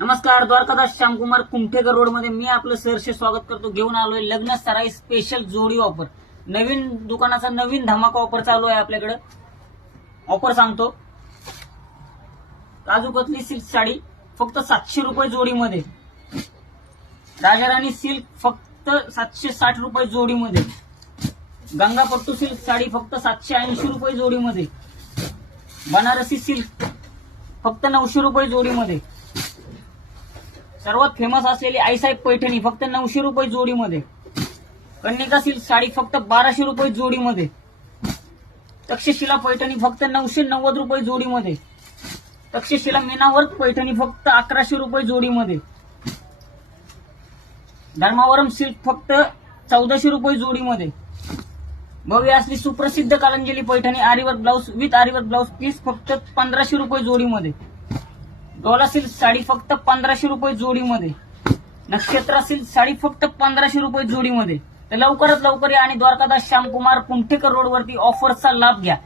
नमस्कार, द्वारकादास श्यामकुमार कुमठेकर रोड मध्ये मी आपलं सहर्ष स्वागत करतो। घेऊन आलोय लग्न सराई स्पेशल जोडी ऑफर। नवीन दुकानाचा नवीन धमाका ऑफर चालू आहे आपल्याकडे। ऑफर सांगतो, काजू कतली सिल्क साडी फक्त 700 रुपये जोडीमध्ये, राजाराणी सिल्क फक्त 760 रुपये जोडीमध्ये, गंगापट्टू सिल्क साडी फक्त 780 रुपये जोडीमध्ये, बनारसी सिल्क फक्त 900 रुपये जोडीमध्ये, सर्वात फेमस असलेली आईसाहेब पैठणी फक्त 900 रुपये जोडीमध्ये, कन्निका सिल्क साडी फक्त 1200 रुपये जोडीमध्ये, तक्षशिला पैठणी फक्त 990 रुपये जोडीमध्ये, तक्षशिला मीनावर्क पैठणी फक्त 1100 रुपये जोडीमध्ये, धर्मावरम सिल्क फक्त 1400 रुपये जोडीमध्ये, भव्य असली सुप्रसिद्ध Kalanjali Paithani aari work blouse with aari work blouse piece फक्त 1500 रुपये जोडीमध्ये, डोला सिल्क साडी फक्त 1500 रुपये जोडीमध्ये, नक्षत्रा सिल्क साडी फक्त 1500 रुपये जोडीमध्ये। तर लवकरात लवकर या आणि द्वारकादास श्यामकुमार कुमठेकर रोड वरती ऑफरचा लाभ घ्या।